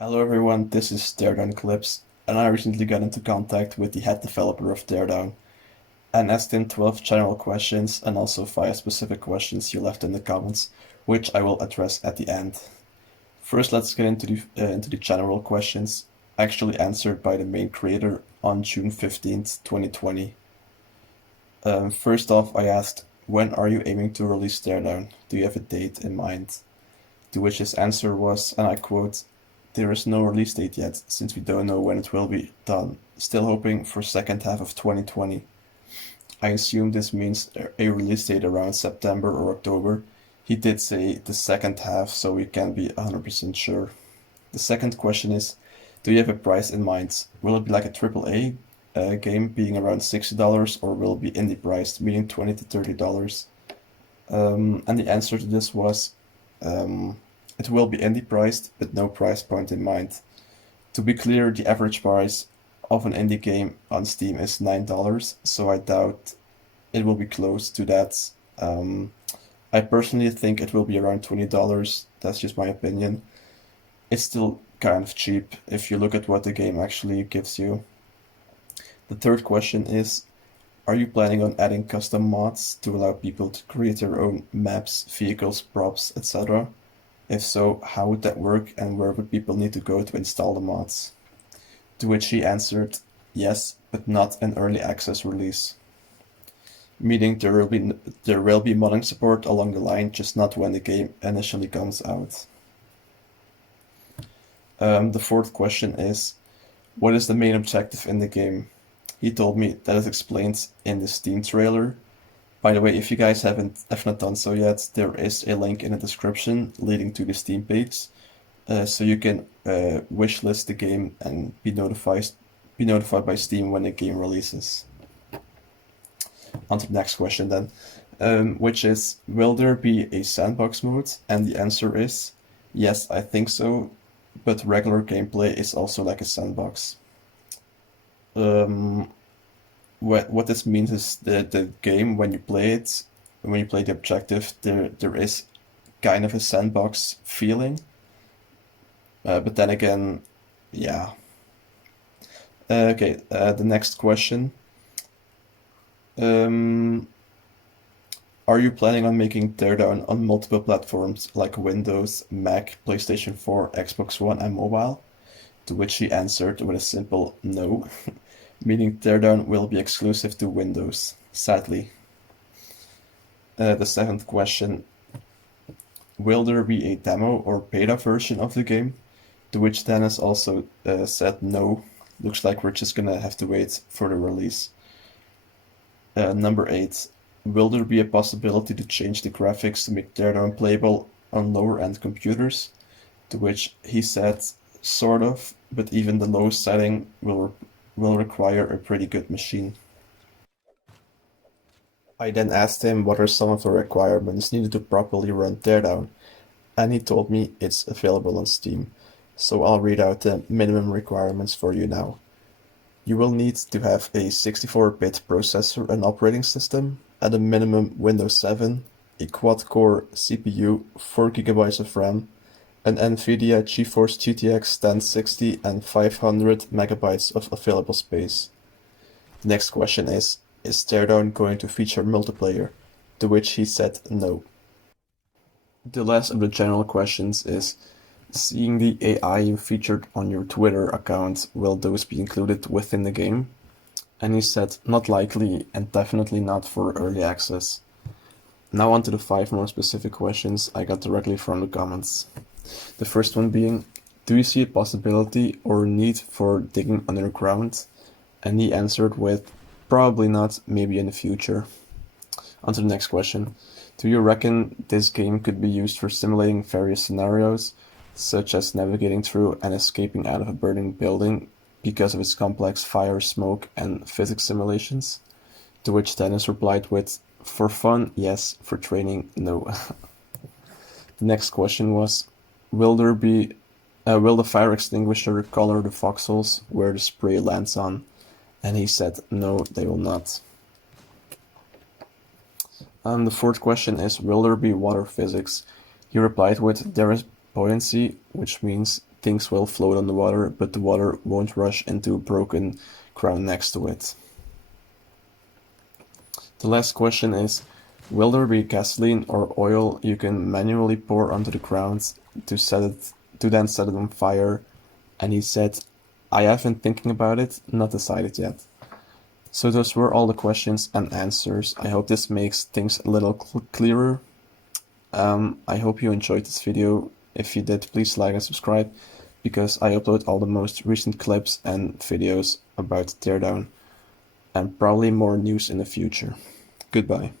Hello everyone, this is Teardown Clips, and I recently got into contact with the head developer of Teardown and asked him 12 general questions and also 5 specific questions you left in the comments, which I will address at the end. First, let's get into the general questions, actually answered by the main creator on June 15th, 2020. First off, I asked, when are you aiming to release Teardown? Do you have a date in mind? To which his answer was, and I quote, there is no release date yet, since we don't know when it will be done. Still hoping for second half of 2020. I assume this means a release date around September or October. He did say the second half, so we can't be 100% sure. The second question is, do you have a price in mind? Will it be like a AAA game being around $60, or will it be indie priced, meaning $20 to $30? And the answer to this was, it will be indie priced, but no price point in mind. To be clear, the average price of an indie game on Steam is $9, so I doubt it will be close to that. I personally think it will be around $20. That's just my opinion. It's still kind of cheap if you look at what the game actually gives you. The third question is, are you planning on adding custom mods to allow people to create their own maps, vehicles, props, etc.? If so, how would that work and where would people need to go to install the mods? To which he answered, yes, but not an early access release. Meaning there will be modding support along the line, just not when the game initially comes out. The fourth question is, what is the main objective in the game? He told me that is explained in the Steam trailer. By the way, if you guys have not done so yet, there is a link in the description leading to the Steam page, so you can wishlist the game and be notified by Steam when the game releases. On to the next question then, which is, will there be a sandbox mode? And the answer is, yes, I think so, but regular gameplay is also like a sandbox. What this means is the game, when you play it, when you play the objective, there is kind of a sandbox feeling. But then again, yeah. Okay, the next question. Are you planning on making Teardown on multiple platforms like Windows, Mac, PlayStation 4, Xbox One, and mobile? To which he answered with a simple no, meaning Teardown will be exclusive to Windows, sadly. The seventh question, will there be a demo or beta version of the game? To which Dennis also said no, looks like we're just gonna have to wait for the release. Number 8, will there be a possibility to change the graphics to make Teardown playable on lower end computers? To which he said, sort of, but even the low setting will require a pretty good machine. I then asked him what are some of the requirements needed to properly run Teardown, and he told me it's available on Steam. So I'll read out the minimum requirements for you now. You will need to have a 64-bit processor and operating system, at a minimum Windows 7, a quad-core CPU, 4 GB of RAM, an NVIDIA GeForce GTX 1060 and 500 MB of available space. The next question is Teardown going to feature multiplayer? To which he said no. The last of the general questions is, seeing the AI you featured on your Twitter account, will those be included within the game? And he said not likely and definitely not for early access. Now on to the 5 more specific questions I got directly from the comments. The first one being, do you see a possibility or need for digging underground? And he answered with, probably not, maybe in the future. On to the next question. Do you reckon this game could be used for simulating various scenarios, such as navigating through and escaping out of a burning building because of its complex fire, smoke, and physics simulations? To which Dennis replied with, for fun, yes, for training, no. The next question was, will the fire extinguisher color the voxels where the spray lands on? And he said, no, they will not. The fourth question is, will there be water physics? He replied with, there is buoyancy, which means things will float on the water, but the water won't rush into a broken crown next to it. The last question is, will there be gasoline or oil you can manually pour onto the ground to then set it on fire? And he said, I have been thinking about it, not decided yet. So those were all the questions and answers. I hope this makes things a little clearer. I hope you enjoyed this video. If you did, please like and subscribe, because I upload all the most recent clips and videos about Teardown, and probably more news in the future. Goodbye.